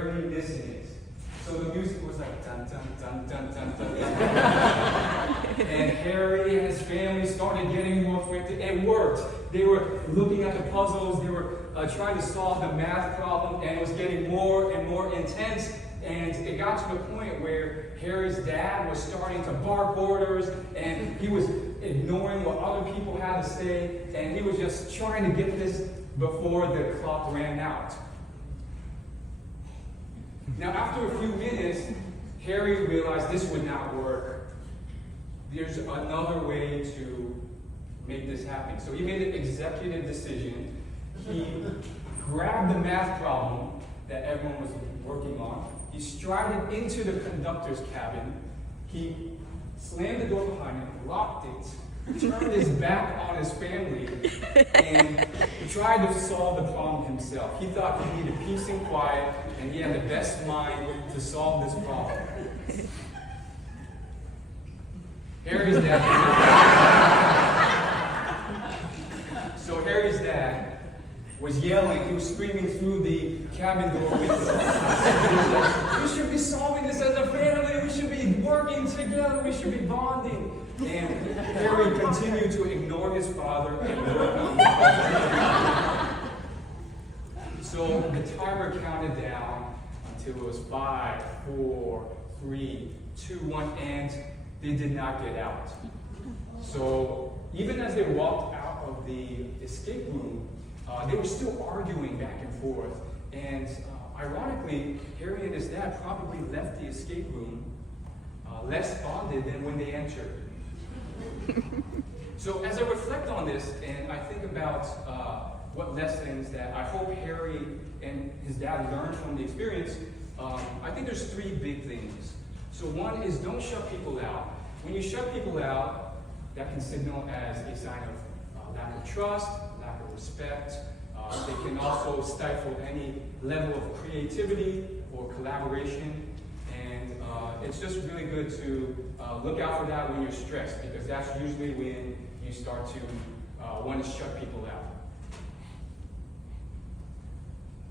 very dissonant. So the music was like dun dun dun dun dun dun. And Harry and his family started getting more connected. It worked. They were looking at the puzzles. They were trying to solve the math problem, and it was getting more and more intense. And it got to the point where Harry's dad was starting to bark orders, and he was ignoring what other people had to say, and he was just trying to get this before the clock ran out. Now, after a few minutes, Harry realized this would not work. There's another way to make this happen. So he made an executive decision. He grabbed the math problem that everyone was working on. He strided into the conductor's cabin. He slammed the door behind him, locked it, turned his back on his family, and he tried to solve the problem himself. He thought he needed peace and quiet, and he had the best mind to solve this problem. Harry's dad. So Harry's dad was yelling, he was screaming through the cabin door window. He was like, we should be solving this as a family, we should be working together, we should be bonding. And Harry continued to ignore his father and work on the problem. So the timer counted down until it was 5, 4, 3, 2, 1, and they did not get out. So even as they walked out of the escape room, they were still arguing back and forth. And ironically, Harry and his dad probably left the escape room less bonded than when they entered. So as I reflect on this and I think about what lessons that I hope Harry and his dad learned from the experience, I think there's 3 big things. So one is don't shut people out. When you shut people out, that can signal as a sign of lack of trust, lack of respect. They can also stifle any level of creativity or collaboration. And it's just really good to look out for that when you're stressed, because that's usually when you start to want to shut people out.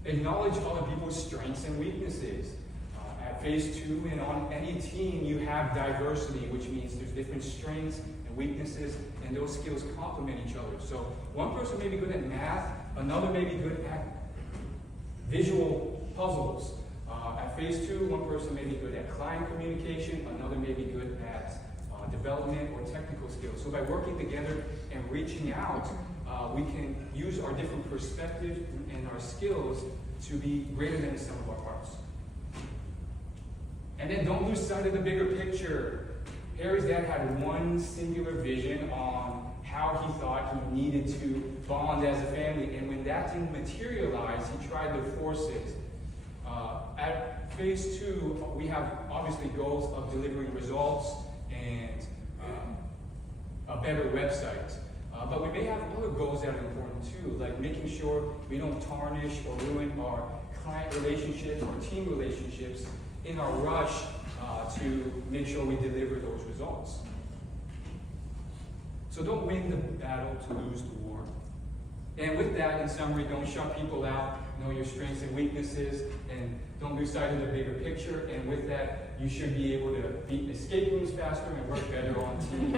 Acknowledge other people's strengths and weaknesses. At phase 2 and on any team, you have diversity, which means there's different strengths and weaknesses, and those skills complement each other. So one person may be good at math, another may be good at visual puzzles. At phase 2, one person may be good at client communication, another may be good at development or technical skills. So by working together and reaching out, we can use our different perspectives and our skills to be greater than the sum of our parts. And then don't lose sight of the bigger picture. Harry's dad had one singular vision on how he thought he needed to bond as a family, and when that didn't materialize, he tried to force it. At phase 2, we have obviously goals of delivering results and a better website. But we may have other goals that are important too, like making sure we don't tarnish or ruin our client relationships or team relationships in our rush to make sure we deliver those results. So don't win the battle to lose the war. And with that, in summary, don't shut people out, know your strengths and weaknesses, and don't lose sight of the bigger picture. And with that, you should be able to beat escape rooms faster and work better on teams.